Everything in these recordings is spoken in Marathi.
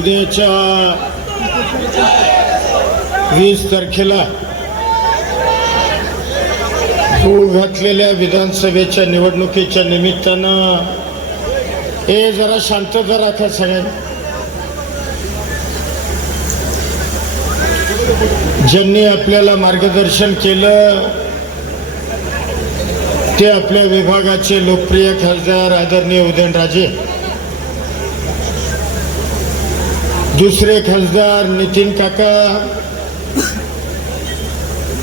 उद्याच्या वीस तारखेला होऊ घातलेल्या विधानसभेच्या निवडणुकीच्या निमित्तानं हे जरा शांतता आता सगळ्यांनी ज्यांनी आपल्याला मार्गदर्शन केलं ते आपल्या विभागाचे लोकप्रिय खासदार आदरणीय उदयनराजे. दुसरे खासदार नितीन काका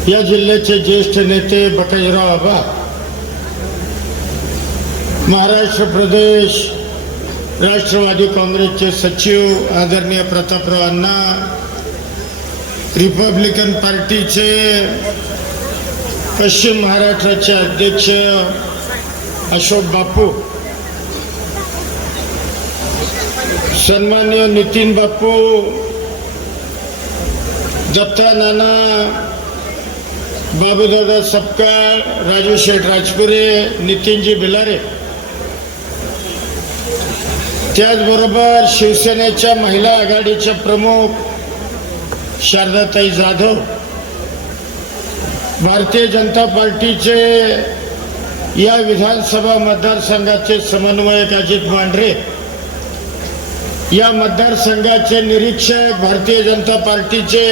या जिल्ह्याचे ज्येष्ठ नेते बकाईराव आबा महाराष्ट्र प्रदेश राष्ट्रवादी काँग्रेसचे सचिव आदरणीय प्रतापराव अण्णा रिपब्लिकन पार्टीचे पश्चिम महाराष्ट्राचे अध्यक्ष अशोक बापू सन्मान्य नितीन बापू जत्था नाना बाबूदादा सपकाळ राजू शेठ राजपुरे नितीनजी बिलारे त्याचबरोबर शिवसेनेच्या महिला आघाडीच्या प्रमुख शारदाताई जाधव भारतीय जनता पार्टीचे या विधानसभा मतदारसंघाचे समन्वयक अजित मांढरे या मतदारसंघाचे निरीक्षक भारतीय जनता पार्टीचे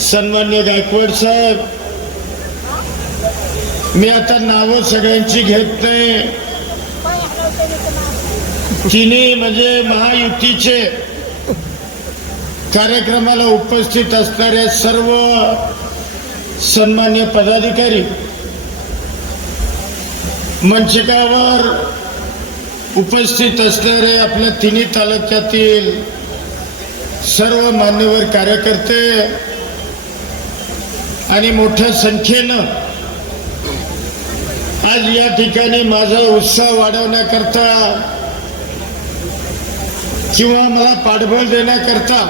सन्मान्य गायकवाड साहेब. मी आता नावं सगळ्यांची घेत नाही. तिन्ही म्हणजे महायुतीचे कार्यक्रमाला उपस्थित असणाऱ्या सर्व सन्मान्य पदाधिकारी. मंचकावर उपस्थित असणारे आपल्या तिन्ही तालुक्यातील सर्व मान्यवर कार्यकर्ते आणि मोठ्या संख्येनं आज या ठिकाणी माझा उत्साह वाढवण्याकरता किंवा मला पाठबळ देण्याकरता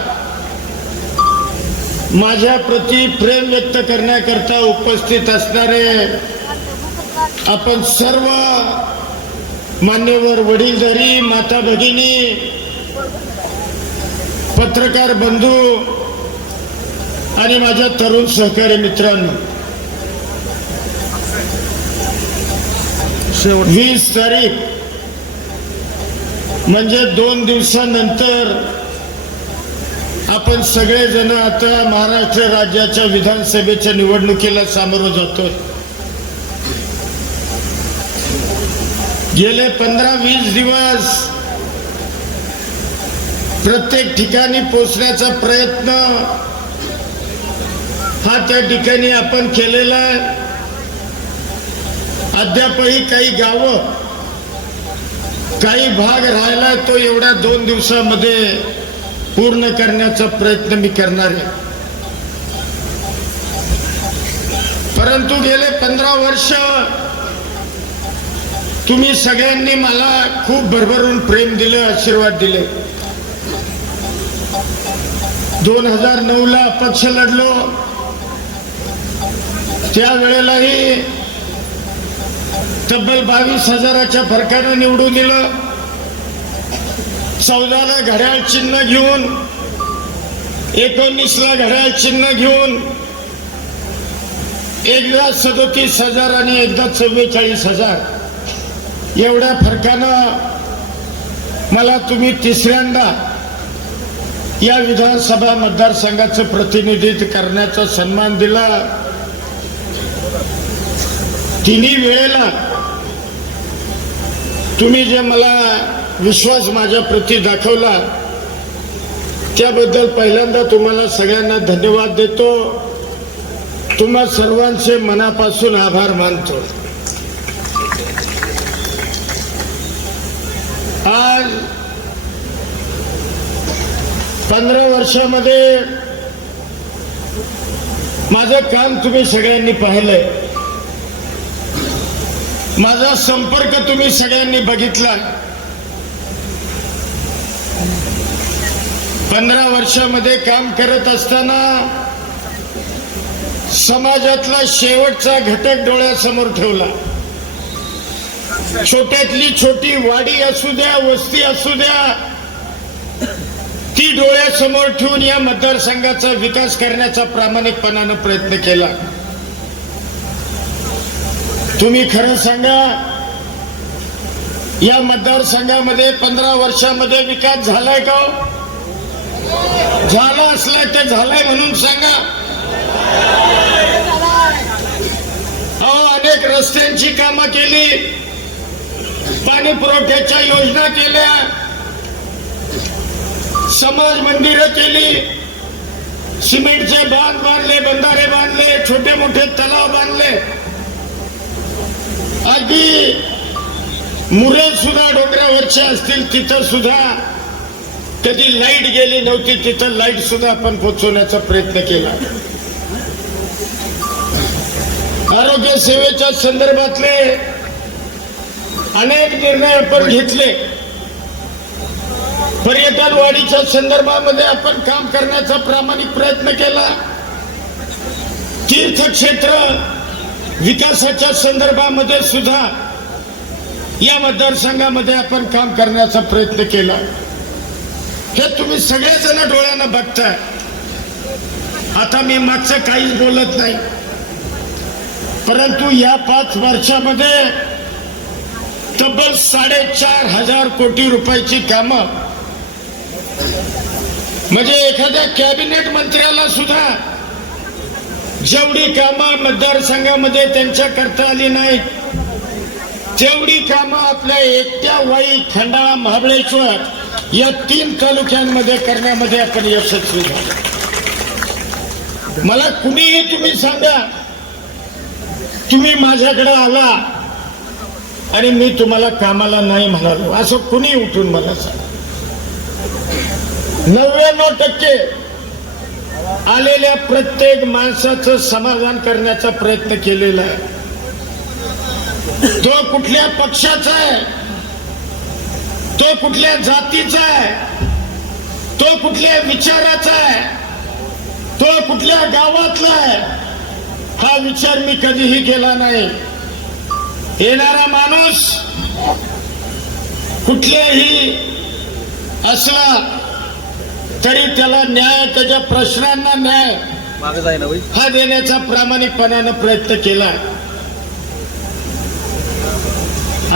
माझ्या प्रती प्रेम व्यक्त करण्याकरता उपस्थित असणारे आपण सर्व मान्यवर वडीलधारी माता भगिनी पत्रकार बंधू आणि माझ्या तरुण सहकारी मित्रांनो. वीस तारीख म्हणजे दोन दिवसानंतर आपण सगळेजण आता महाराष्ट्र राज्याच्या विधानसभेच्या निवडणुकीला सामोरं जातोय. गेले पंधरा वीस दिवस प्रत्येक ठिकाणी पोचण्याचा प्रयत्न हा त्या ठिकाणी आपण केलेला आहे. अद्यापही काही गावं काही भाग राहिला तो एवढ्या दोन दिवसामध्ये पूर्ण करण्याचा प्रयत्न मी करणार आहे. परंतु गेले पंधरा वर्ष तुम्ही सगळ्यांनी मला खूप भरभरून प्रेम दिलं आशीर्वाद दिले. दोन हजार नऊ ला अपक्ष लढलो. त्यावेळेलाही तब्बल बावीस हजाराच्या फरकानं निवडून दिलं. चौदाला घड्याळ चिन्ह घेऊन एकोणीसला घड्याळ चिन्ह घेऊन एकदा सदोतीस हजार आणि एकदा चव्वेचाळीस हजार. एवढ्या फरकानं मला तुम्ही तिसऱ्यांदा या विधानसभा मतदारसंघाचं प्रतिनिधित्व करण्याचा सन्मान दिला. तिन्ही वेळेला तुम्ही जे मला विश्वास माझ्या प्रती दाखवला त्याबद्दल पहिल्यांदा तुम्हाला सगळ्यांना धन्यवाद देतो. तुम्हा सर्वांचे मनापासून आभार मानतो. आज पंधरा वर्षामध्ये माझं काम तुम्ही सगळ्यांनी पाहिलंय. माझा संपर्क तुम्ही सगळ्यांनी बघितला. पंधरा वर्षामध्ये काम करत असताना समाजातला शेवटचा घटक डोळ्यासमोर ठेवला. छोट्यातली छोटी वाडी असू द्या वस्ती असू द्या ती डोळ्यासमोर ठेवून या मतदारसंघाचा विकास करण्याचा प्रामाणिकपणानं प्रयत्न केला. तुम्ही खरं सांगा या मतदारसंघामध्ये पंधरा वर्षामध्ये विकास झालाय का हो? झाला असला तर झालाय म्हणून सांगा. अहो अनेक रस्त्यांची कामं केली. पाणी पुरवठ्याच्या योजना केल्या. समाज मंदिरं केली. सिमेंटचे बांध बांधले बंधारे बांधले छोटे मोठे तलाव बांधले. अगदी मुरे सुद्धा डोंगरावरचे असतील तिथं सुद्धा कधी लाइट गेली नव्हती तिथं लाइट सुद्धा आपण पोचवण्याचा प्रयत्न केला. आरोग्य सेवेच्या संदर्भातले अनेक निर्णय आपण घेतले. पर्यटन वाढीच्या संदर्भामध्ये आपण काम करण्याचा प्रामाणिक प्रयत्न केला. तीर्थक्षेत्र विकासाच्या संदर्भामध्ये सुद्धा या मतदारसंघामध्ये आपण काम करण्याचा प्रयत्न केला. हे तुम्ही सगळेजण डोळ्यानं बघताय. आता मी मागचं काहीच बोलत नाही. परंतु या पाच वर्षामध्ये तब्बल साडेचार हजार कोटी रुपयाची कामं. म्हणजे एखाद्या कॅबिनेट मंत्र्याला सुद्धा जेवढी कामं मतदारसंघामध्ये त्यांच्या करता आली नाहीत तेवढी कामं आपल्या एकट्या वाई खंडाळा महाबळेश्वर या तीन तालुक्यांमध्ये करण्यामध्ये आपण यशस्वी झालो. मला कुणीही तुम्ही सांगा तुम्ही माझ्याकडे आला आणि मी तुम्हाला कामाला नाही म्हणालो. असं कुणी उठून मला सांग. नव्याण्णव टक्के आलेल्या प्रत्येक माणसाचं समाधान करण्याचा प्रयत्न केलेला आहे. तो कुठल्या पक्षाचा आहे? तो कुठल्या जातीचा आहे? तो कुठल्या विचाराचा आहे? तो कुठल्या गावातला आहे? हा विचार मी कधीही केला नाही. येणारा माणूस कुठलेही असला तरी त्याला न्याय त्याच्या प्रश्नांना न्याय हा देण्याचा प्रामाणिकपणानं प्रयत्न केला.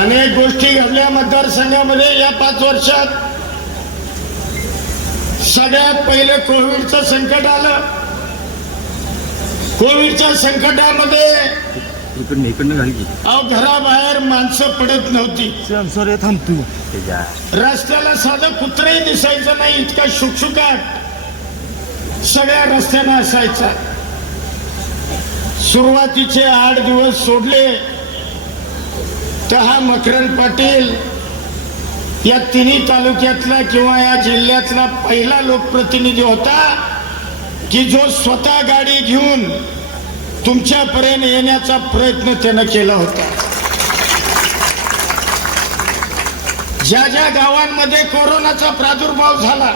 अनेक गोष्टी घडल्या मतदारसंघामध्ये या पाच वर्षात. सगळ्यात पहिले कोविडचं संकट आलं. कोविडच्या संकटामध्ये इकडनं इकडनं घाल की. अहो घराबाहेर माणसं पडत नव्हती. सॉरी थांब तू. त्याच्या रस्त्याला साधं कुत्रही दिसायचं नाही इतका शुकशुकाट. सगळ्या रस्त्यानं असायचा. सुरुवातीचे आठ दिवस सोडले. तर हा मकरंद पाटील या तिन्ही तालुक्यातला किंवा या जिल्ह्यातला पहिला लोकप्रतिनिधी होता की जो स्वतः गाडी घेऊन तुमच्यापर्यंत येण्याचा प्रयत्न त्यानं केला होता. ज्या ज्या गावांमध्ये कोरोनाचा प्रादुर्भाव झाला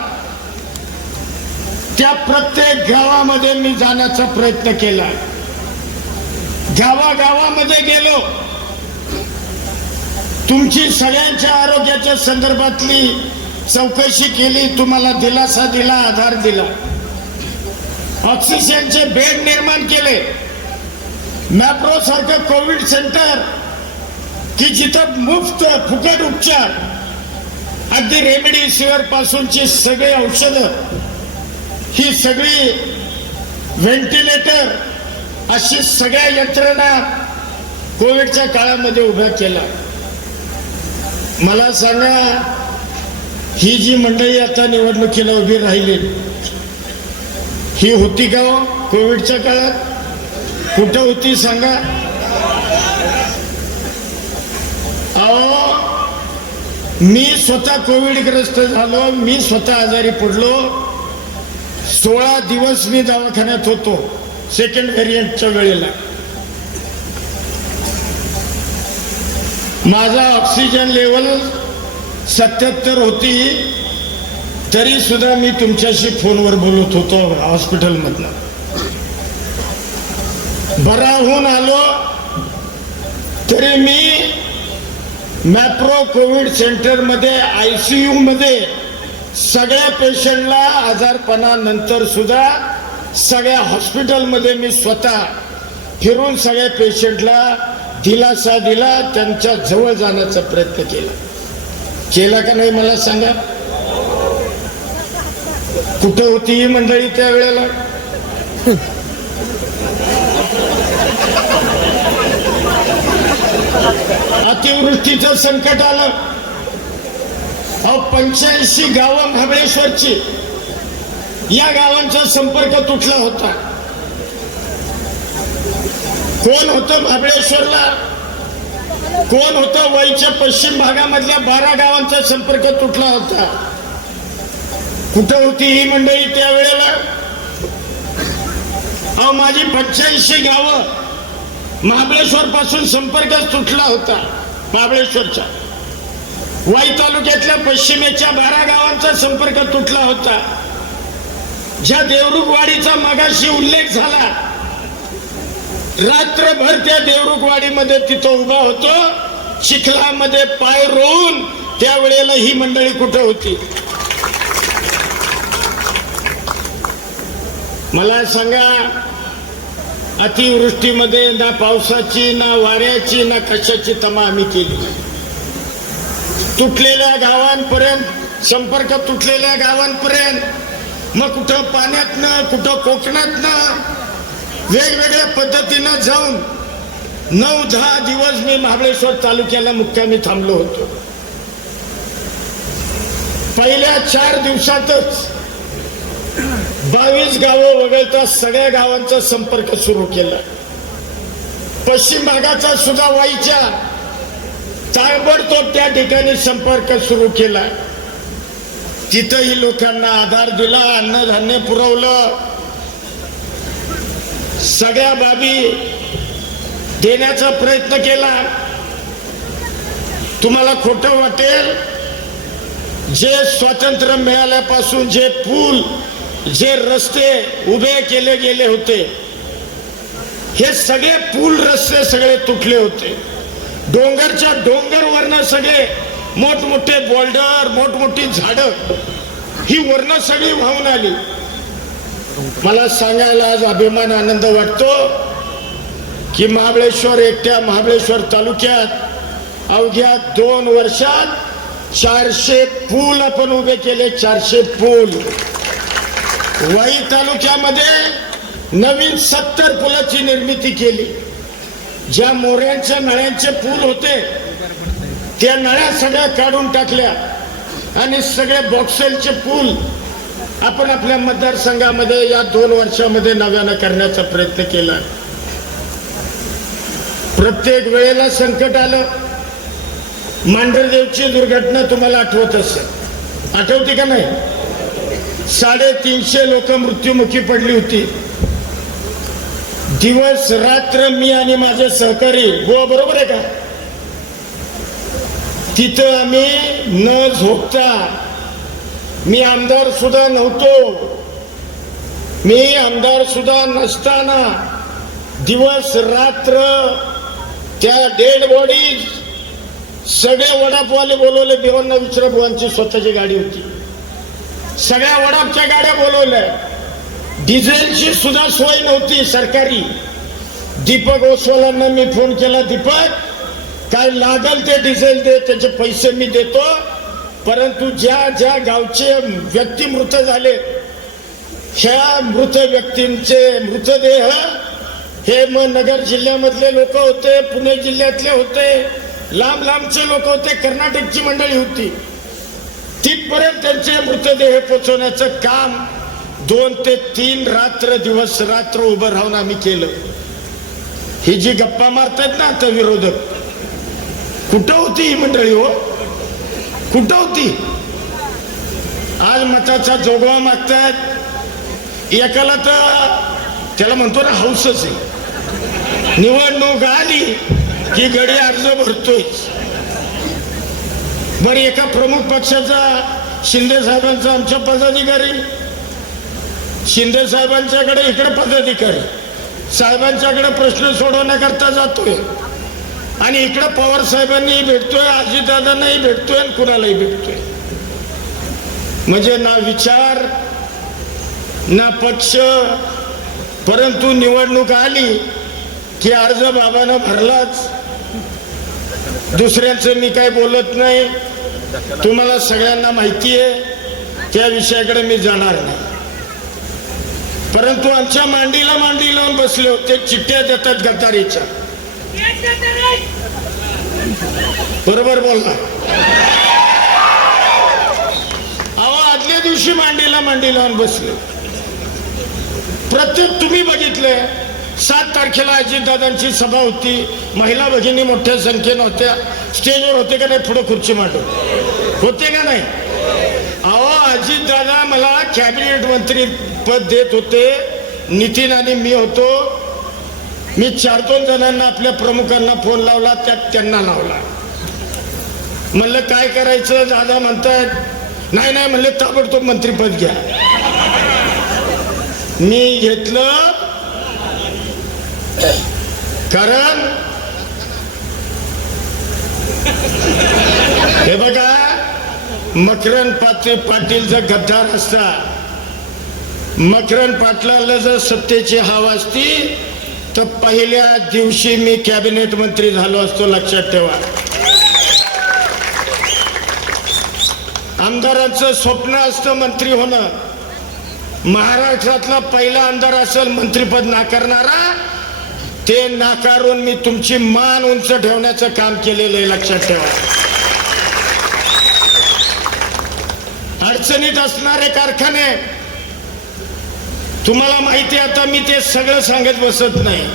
त्या प्रत्येक गावामध्ये मी जाण्याचा प्रयत्न केला. गावागावामध्ये गेलो. तुमची सगळ्यांच्या आरोग्याच्या संदर्भातली चौकशी केली तुम्हाला दिलासा दिला आधार दिला. ऑक्सिजनचे बेड निर्माण केले. मॅप्रो सारखं कोविड सेंटर की जिथं मुफ्त फुकट उपचार अगदी रेमडेसिवीर पासूनची सगळी औषधं ही सगळी व्हेंटिलेटर अशी सगळ्या यंत्रणा कोविडच्या काळामध्ये उभ्या केला मला सांगा ही जी मंडळी आता निवडणुकीला उभी राहिली ही होती का हो कोविडच्या काळात? कुठं होती सांगा? अहो मी स्वतः कोविडग्रस्त झालो मी स्वतः आजारी पडलो. सोळा दिवस मी दवाखान्यात होतो सेकंड व्हेरियंटच्या वेळेला. माझा ऑक्सिजन लेवल सत्याहत्तर होती तरी सुद्धा मी तुमच्याशी फोनवर बोलत होतो हॉस्पिटलमधला बराहून आलो तरी मी मॅप्रो कोविड सेंटरमध्ये आय सी मध्ये सगळ्या पेशंटला आजारपणानंतर सुद्धा सगळ्या हॉस्पिटलमध्ये मी स्वतः फिरून सगळ्या पेशंटला दिलासा दिला त्यांच्या जवळ जाण्याचा प्रयत्न केला. केला का नाही मला सांगा? कुठं होती ही मंडळी त्यावेळेला? अतिवृष्टीचं संकट आलं. अहो पंच्याऐंशी गावं महाबळेश्वरची. या गावांचा संपर्क तुटला होता. कोण होतं महाबळेश्वरला? कोण होतं वयच्या पश्चिम भागामधल्या बारा गावांचा संपर्क तुटला होता? कुठं होती ही मंडळी त्यावेळेला? अहो माझी पंच्याऐंशी गावं महाबळेश्वर पासून संपर्कच तुटला होता. महाबळेश्वरचा वाई तालुक्यातल्या पश्चिमेच्या बारा गावांचा संपर्क तुटला होता. ज्या देवरुखवाडीचा मगाशी उल्लेख झाला रात्रभर त्या देवरुखवाडीमध्ये तिथं उभा होतो. चिखलामध्ये पाय रोवून त्यावेळेला ही मंडळी कुठं होती? मला सांगा अतिवृष्टीमध्ये ना पावसाची ना वाऱ्याची ना कशाची तमा आम्ही केली. तुटलेल्या गावांपर्यंत संपर्क तुटलेल्या गावांपर्यंत मग कुठं पाण्यातनं कुठं कोकणातनं वेगवेगळ्या पद्धतीनं जाऊन नऊ दहा दिवस मी महाबळेश्वर तालुक्याला मुक्कामी थांबलो होतो. पहिल्या चार दिवसातच बावीस गावं वगळता सगळ्या गावांचा संपर्क सुरू केला. पश्चिम भागाचा सुद्धा वाईच्या ताबडतोब त्या ठिकाणी संपर्क सुरू केला. तिथंही लोकांना आधार दिला अन्नधान्य पुरवलं. सगळ्या बाबी देण्याचा प्रयत्न केला. तुम्हाला खोटं वाटेल जे स्वातंत्र्य मिळाल्यापासून जे पूल जे रस्ते उभे केले गेले होते हे सगळे पूल रस्ते सगळे तुटले होते. डोंगरच्या डोंगर वरनं सगळे मोठमोठे बोल्डर मोठमोठी झाडं ही वर्ण सगळी वाहून आली. मला सांगायला आज अभिमान आनंद वाटतो की महाबळेश्वर एकट्या महाबळेश्वर तालुक्यात अवघ्या दोन वर्षात चारशे पूल आपण उभे केले चारशे पूल. वाई तालुक्यामध्ये नवीन सत्तर पुलाची निर्मिती केली. ज्या मोऱ्यांच्या नळ्यांचे पूल होते त्या नळ्या सगळ्या काढून टाकल्या आणि सगळे बॉक्सेलचे पूल आपण आपल्या मतदारसंघामध्ये या दोन वर्षामध्ये नव्यानं करण्याचा प्रयत्न केला. प्रत्येक वेळेला संकट आलं. मांढरदेवची दुर्घटना तुम्हाला आठवत असेल. आठवते का नाही? साडेतीनशे लोक मृत्युमुखी पडली होती. दिवस रात्र मी आणि माझे सहकारी गोवा बरोबर आहे का? तिथं आम्ही न झोपता मी आमदार सुद्धा नव्हतो. मी आमदार सुद्धा नसताना दिवस रात्र त्या डेड बॉडीज सगळे वडापवाले बोलवले देवांना विचारा बुवांची स्वतःची गाडी होती. सगळ्या वडापच्या गाड्या बोलवल्या. डिझेलची सुद्धा सोय नव्हती सरकारी. दीपक ओसवालांना मी फोन केला दीपक काय लागल ते डिझेल दे त्याचे पैसे मी देतो. परंतु ज्या ज्या गावचे व्यक्ती मृत झाले ह्या मृत व्यक्तींचे मृतदेह हे मग नगर जिल्ह्यामधले लोक होते पुणे जिल्ह्यातले होते लांब लांबचे लोक होते कर्नाटकची मंडळी होती. तिथपर्यंत त्यांचे मृतदेह पोचवण्याचं काम दोन ते तीन रात्र दिवस रात्र उभं राहून आम्ही केलं. ही जी गप्पा मारतायत ना आता विरोधक कुठं होती ही मंडळी हो? कुठं होती? आज मताचा जोगवा मागतायत. एकाला तर त्याला म्हणतो ना हौसच आहे. निवडणूक आली की गडी अर्ज भरतोय बरं एका प्रमुख पक्षाचा शिंदे साहेबांचा आमच्या पदाधिकारी शिंदे साहेबांच्याकडे इकडे पदाधिकारी साहेबांच्याकडे प्रश्न सोडवण्याकरता जातोय. आणि इकडे पवार साहेबांनीही भेटतोय अजितदादांनाही भेटतोय आणि कुणालाही भेटतोय. म्हणजे ना विचार ना पक्ष परंतु निवडणूक आली की अर्ज बाबानं भरलाच. दुसऱ्यांचं मी काय बोलत नाही. तुम्हाला सगळ्यांना माहिती आहे त्या विषयाकडे मी जाणार नाही. परंतु आमच्या मांडीला मांडी लावून बसले होते चिठ्ठ्या देतात गद्दारीच्या. बरोबर बोलला. अहो आदल्या दिवशी मांडीला मांडी लावून बसले. प्रत्येक तुम्ही बघितले सात तारखेला अजितदादांची सभा होती. महिला भगिनी मोठ्या संख्येनं होत्या. स्टेजवर होते का नाही पुढे खुर्ची मांडून? होते का नाही? अहो अजितदादा मला कॅबिनेट मंत्री पद देत होते. नितीन आणि मी होतो. मी चार दोन जणांना आपल्या प्रमुखांना फोन लावला त्यात त्यांना लावला. म्हणलं काय करायचं? दादा म्हणतात नाही नाही म्हणले ताबडतोब मंत्रीपद घ्या. मी घेतलं. कारण? हे बघा मकरन पाटील पाटील जर गद्दार असता मकरन पाटलाला जर सत्तेची हवा असती तर पहिल्या दिवशी मी कॅबिनेट मंत्री झालो असतो लक्षात ठेवा. आमदारांचं स्वप्न असतं मंत्री होणं. महाराष्ट्रातला पहिला आमदार असेल मंत्रीपद नाकारणारा ते नाकारून मी तुमची मान उंच ठेवण्याचं काम केलेलं आहे लक्षात ठेवा. अडचणीत असणारे कारखाने तुम्हाला माहिती आहे आता मी ते सगळं सांगत बसत नाही.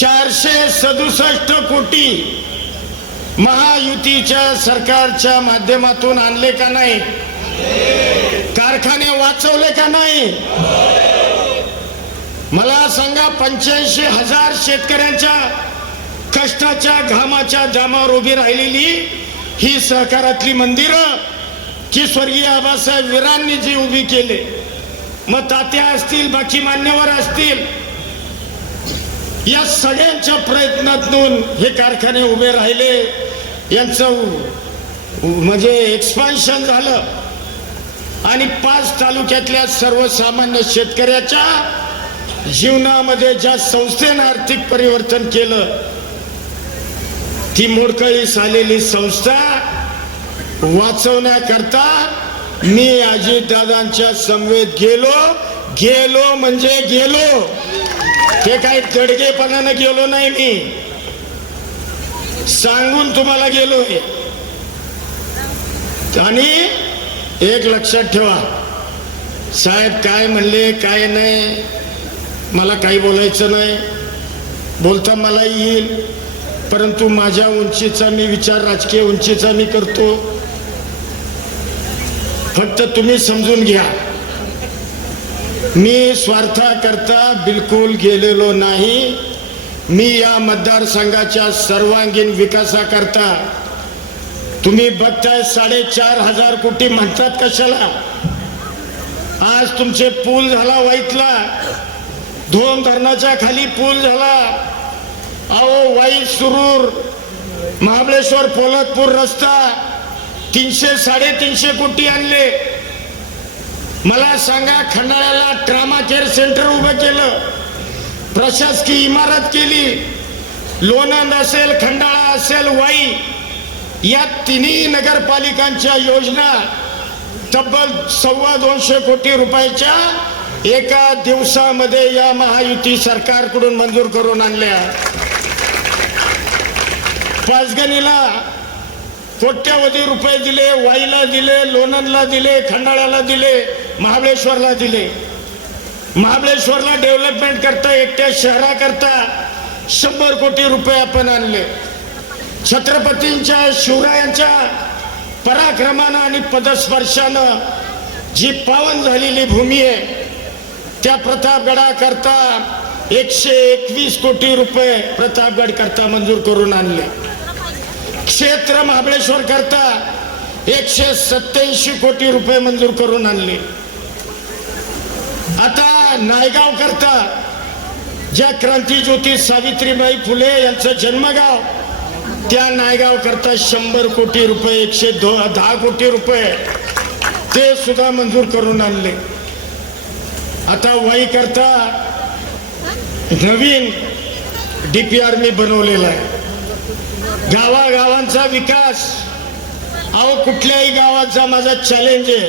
चारशे सदुसष्ट कोटी महायुतीच्या सरकारच्या माध्यमातून आणले का नाही? कारखाने वाचवले का नाही? मला सांगा पंच्याऐंशी हजार शेतकऱ्यांच्या कष्टाच्या घामाच्या जामावर उभी राहिलेली ही सहकारातली मंदिरं की स्वर्गीय आबासाहेब वीरांनी जी उभी केले. मग तात्या असतील बाकी मान्यवर असतील या सगळ्यांच्या प्रयत्नातून हे कारखाने उभे राहिले. यांचं उ- म्हणजे एक्सपान्शन झालं. आणि पाच तालुक्यातल्या सर्वसामान्य शेतकऱ्याच्या जीवनामध्ये ज्या संस्थेनं आर्थिक परिवर्तन केलं ती मोडकळीस आलेली संस्था वाचवण्याकरता मी अजितदादांच्या समवेत गेलो. गेलो म्हणजे गेलो. ते काही तडकेपणानं गेलो नाही मी. सांगून तुम्हाला गेलोय. आणि एक लक्षात ठेवा. साहेब काय म्हणले काय नाही? मला काही बोलायचं नाही. बोलता मला येईल. परंतु माझ्या उंचीचा मी विचार राजकीय उंचीचा मी करतो. फक्त तुम्ही समजून घ्या. मी स्वार्थाकरता बिलकुल गेलेलो नाही. मी या मतदारसंघाच्या सर्वांगीण विकासाकरता. तुम्ही बघताय साडेचार हजार कोटी म्हणतात कशाला? आज तुमचे पूल झाला वाईतला धोम धरणाच्या खाली पूल झाला. अहो वाईट सुरूर महाबळेश्वर पोलतपूर रस्ता तीनशे साडेतीनशे कोटी आणले. मला सांगा खंडाळ्याला ट्रामा केअर सेंटर उभं केलं. प्रशासकीय इमारत केली. लोणंद असेल खंडाळा असेल वाई या तिन्ही नगरपालिकांच्या योजना तब्बल सव्वा दोनशे कोटी रुपयाच्या एका दिवसामध्ये या महायुती सरकारकडून मंजूर करून आणल्या. पाचगणीला कोट्यावधी रुपये दिले वाईला दिले लोणंदला दिले खंडाळ्याला दिले महाबळेश्वरला दिले. महाबळेश्वरला डेव्हलपमेंट करता एकट्या शहराकरता शंभर कोटी रुपये आपण आणले. छत्रपतींच्या शिवरायांच्या पराक्रमानं आणि पदस्पर्शानं जी पावन झालेली भूमी आहे त्या प्रतापगडाकरता एकशे एकवीस कोटी रुपये प्रतापगड करता मंजूर करून आणले. क्षेत्र महाबळेश्वर करता एकशे सत्याऐंशी कोटी रुपये मंजूर करून आणले. आता नायगाव करता ज्या क्रांतीज्योती सावित्रीबाई फुले यांचं जन्मगाव त्या नायगाव करता शंभर कोटी रुपये एकशे दहा कोटी रुपये ते सुद्धा मंजूर करून आणले. आता वाई करता नवीन डीपीआर मी बनवलेला आहे. गावागावांचा विकास. अहो कुठल्याही गावाचा माझा चॅलेंज आहे.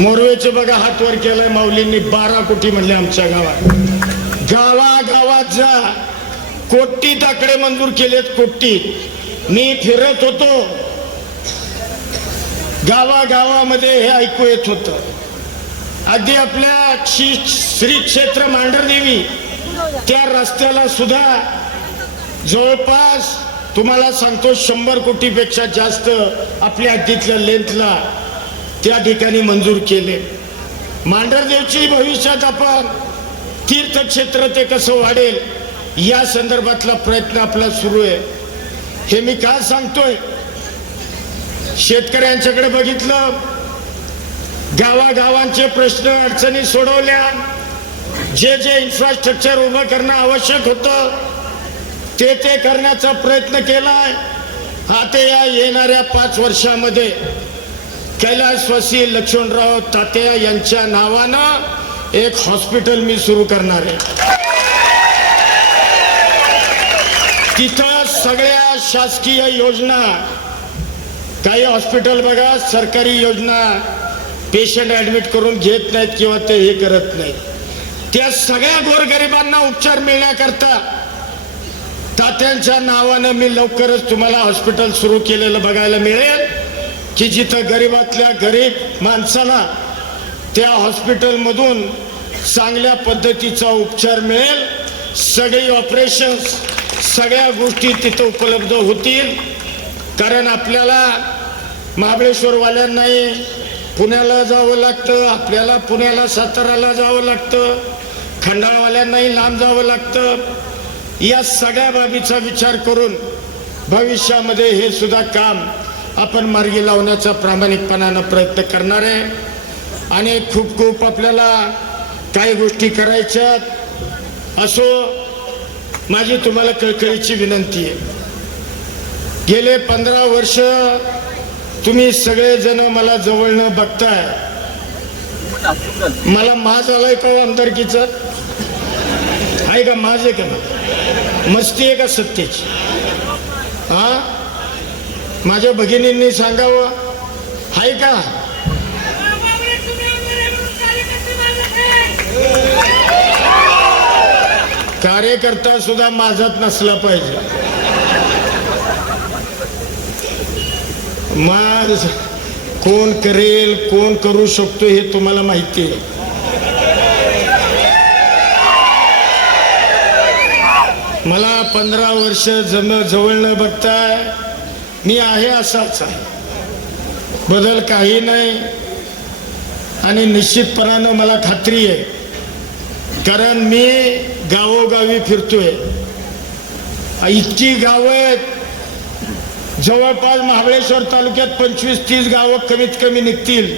मोरवेचे बघा हात वर केलाय माऊलींनी बारा कोटी म्हणले आमच्या गावात. गावागावात जा कोटीत आकडे मंजूर केलेत कोटीत मी फिरत होतो. गावागावामध्ये हे ऐकू येत होतं. अगदी आपल्या श्री श्री क्षेत्र मांढरदेवी त्या रस्त्याला सुद्धा जवळपास तुम्हाला सांगतो शंभर कोटीपेक्षा जास्त आपल्या हद्दीतल्या लेंथला त्या ठिकाणी मंजूर केले. मांढरदेवची भविष्यात आपण तीर्थक्षेत्र ते कसं वाढेल या संदर्भातला प्रयत्न आपला सुरू आहे. हे मी का सांगतोय? शेतकऱ्यांच्याकडे बघितलं गावागावांचे प्रश्न अडचणी सोडवल्या. जे जे इन्फ्रास्ट्रक्चर उभं करणं आवश्यक होतं ते ते करण्याचा प्रयत्न केलाय. आता या येणाऱ्या पाच वर्षामध्ये कैलासवासी लक्ष्मणराव तात्या यांच्या नावानं एक हॉस्पिटल मी सुरू करणार आहे. तिथं सगळ्या शासकीय योजना काही हॉस्पिटल बघा सरकारी योजना पेशंट ऍडमिट करून घेत नाहीत किंवा ते हे करत नाहीत. त्या सगळ्या गोरगरिबांना उपचार मिळण्याकरता तात्यांच्या नावानं मी लवकरच तुम्हाला हॉस्पिटल सुरू केलेलं बघायला मिळेल की जिथं गरीबातल्या गरीब माणसाला त्या हॉस्पिटलमधून चांगल्या पद्धतीचा उपचार मिळेल. सगळी ऑपरेशन्स सगळ्या गोष्टी तिथं उपलब्ध होतील. कारण आपल्याला महाबळेश्वरवाल्यांनाही पुण्याला जावं लागतं आपल्याला पुण्याला साताराला जावं लागतं खंडाळवाल्यांनाही लांब जावं लागतं. या सगळ्या बाबीचा विचार करून भविष्यामध्ये हे सुद्धा काम आपण मार्गी लावण्याचा प्रामाणिकपणानं प्रयत्न करणार आहे. आणि खूप खूप आपल्याला काही गोष्टी करायच्यात असो माझी तुम्हाला कळकळीची विनंती आहे. गेले पंधरा वर्ष तुम्ही सगळेजण मला जवळनं बघताय. मला माज आलाय का हो आमदारकीचा? आहे का माझ आहे का मस्ती आहे का सत्तेची? हा? माझ्या भगिनींनी सांगावं. आहे का? कार्यकर्ता सुद्धा माझात नसला पाहिजे. माझ कोण करेल कोण करू शकतो हे तुम्हाला माहिती आहे. मला पंधरा वर्ष जम जवळ न बघताय मी आहे असाच आहे. बदल काही नाही आणि निश्चितपणानं मला खात्री आहे. कारण मी गावोगावी फिरतोय. इतकी गावं आहेत जवळपास महाबळेश्वर तालुक्यात पंचवीस तीस गावं कमीत कमी निघतील.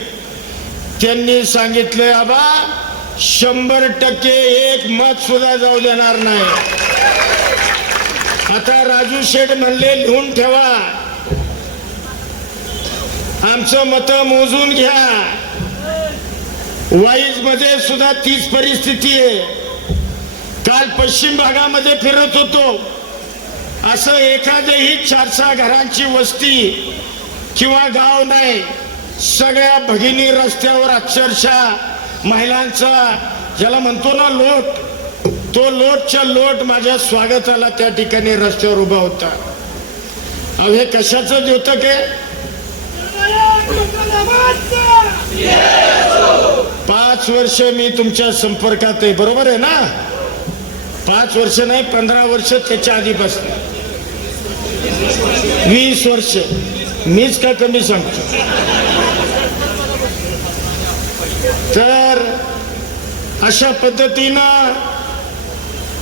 त्यांनी सांगितले आबा शंभर टक्के एक मत सुद्धा जाऊ देणार नाही. आता राजू शेठ म्हणले लिहून ठेवा. आमचं मत मोजून घ्या. वाईजमध्ये सुद्धा तीच परिस्थिती आहे. काल पश्चिम भागामध्ये फिरत होतो. असं एखादही चार सहा घरांची वस्ती किंवा गाव नाही सगळ्या भगिनी रस्त्यावर अक्षरशः महिलांचा ज्याला म्हणतो ना लोट तो लोटच्या लोट माझ्या स्वागताला त्या ठिकाणी रस्त्यावर उभा होता. अहो हे कशाच होतं के पाच वर्ष मी तुमच्या संपर्कात आहे बरोबर आहे ना? पाच वर्ष नाही पंधरा वर्ष त्याच्या आधीपासून वीस वर्ष. मीच का कमी सांगतो? तर अशा पद्धतीनं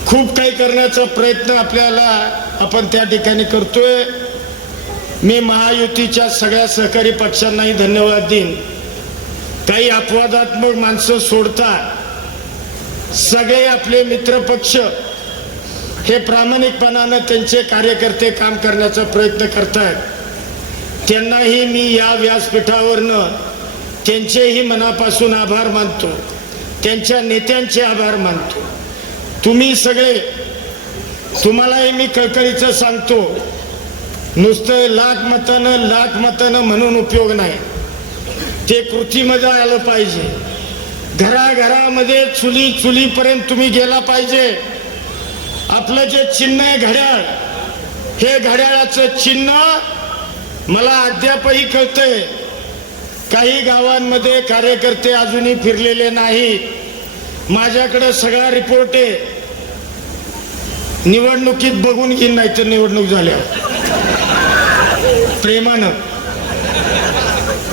खूप काही करण्याचा प्रयत्न आपल्याला आपण त्या ठिकाणी करतोय. मी महायुतीच्या सगळ्या सहकारी पक्षांनाही धन्यवाद देईन. काही अपवादात्मक माणसं सोडतात सगळे आपले मित्रपक्ष हे प्रामाणिकपणानं त्यांचे कार्यकर्ते काम करण्याचा प्रयत्न करतायत. त्यांनाही मी या व्यासपीठावरनं त्यांचेही मनापासून आभार मानतो. त्यांच्या नेत्यांचे आभार मानतो. तुम्ही सगळे तुम्हालाही मी कळकळीचं सांगतो नुसतं लाख मतानं लाख मतानं म्हणून उपयोग नाही. ते कृतीमध्ये आलं पाहिजे. घराघरामध्ये चुली चुलीपर्यंत तुम्ही गेला पाहिजे. आपलं जे चिन्ह आहे घड्याळ हे घड्याळाचं चिन्ह मला अद्यापही कळतंय. काही गावांमध्ये कार्यकर्ते अजूनही फिरलेले नाही. माझ्याकडं सगळा रिपोर्ट आहे. निवडणुकीत बघून घेईन नाही तर निवडणूक झाल्या प्रेमानं.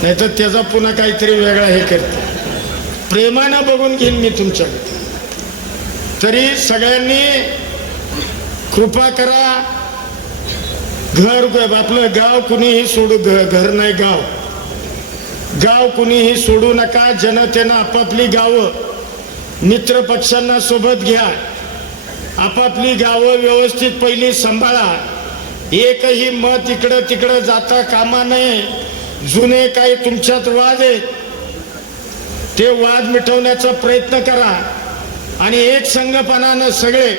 नाही तर त्याचा पुन्हा काहीतरी वेगळा हे करते प्रेमानं बघून घेईन मी तुमच्याकडे. तरी सगळ्यांनी कृपा करा. घर आपलं गाव कुणीही सोडू घ- घर नाही गाव. गाव कुणीही सोडू नका जनतेनं आपापली गावं मित्र पक्षांना सोबत घ्या. आपापली गावं व्यवस्थित पहिली सांभाळा. एकही मत इकडं तिकडं जाता कामा नये. जुने काही तुमच्यात वाद आहेत. ते वाद मिटवण्याचा प्रयत्न करा. आणि एक संघपणानं सगळे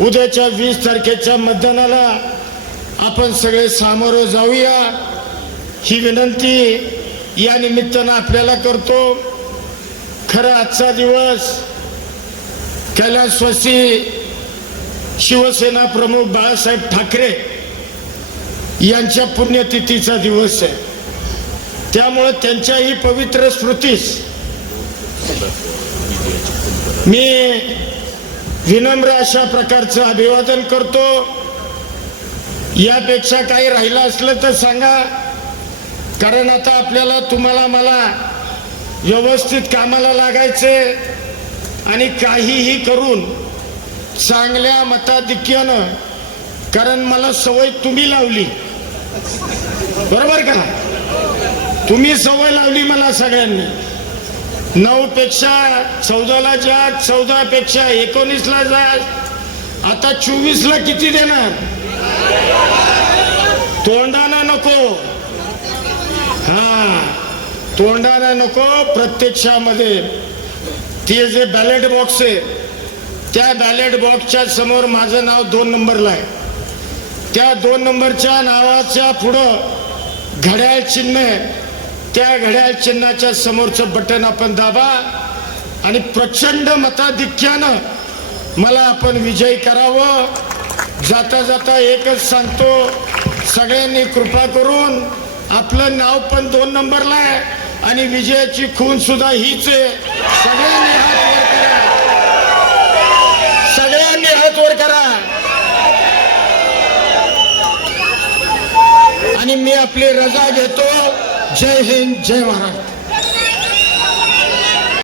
उद्याच्या वीस तारखेच्या मतदानाला आपण सगळे सामोरं जाऊया. ही विनंती या निमित्तानं आपल्याला करतो. खरं आजचा दिवस कैलासवासी शिवसेना प्रमुख बाळासाहेब ठाकरे यांच्या पुण्यतिथीचा दिवस आहे. त्यामुळं त्यांच्याही पवित्र स्मृतीस मी विनम्र अशा प्रकारचं अभिवादन करतो. यापेक्षा काही राहिलं असलं तर सांगा. कारण आता आपल्याला तुम्हाला मला व्यवस्थित कामाला लागायचे आणि काहीही करून चांगल्या मताधिक्यानं कारण मला सवय तुम्ही लावली. बरोबर का तुम्ही सवय लावली मला सगळ्यांनी. नऊ पेक्षा चौदाला जा चौदा पेक्षा एकोणीसला जा आता चोवीसला किती देणार? तोंडाना नको. हा तोंडाना नको प्रत्यक्षामध्ये. ते जे बॅलेट बॉक्स आहे त्या बॅलेट बॉक्सच्या समोर माझं नाव दोन नंबरला आहे. त्या दोन नंबरच्या नावाच्या पुढं घड्याळ चिन्ह आहे. त्या घड्याळ चिन्हाच्या समोरचं बटन आपण दाबा आणि प्रचंड मताधिक्यानं मला आपण विजयी करावं. जाता जाता एकच सांगतो सगळ्यांनी कृपा करून आपलं नाव पण दोन नंबरला आहे आणि विजयाची खून सुद्धा हीच आहे. सगळ्यांनी हात वर करा. सगळ्यांनी हात वर करा. आणि मी आपली रजा घेतो. जय हिंद जय महाराष्ट्र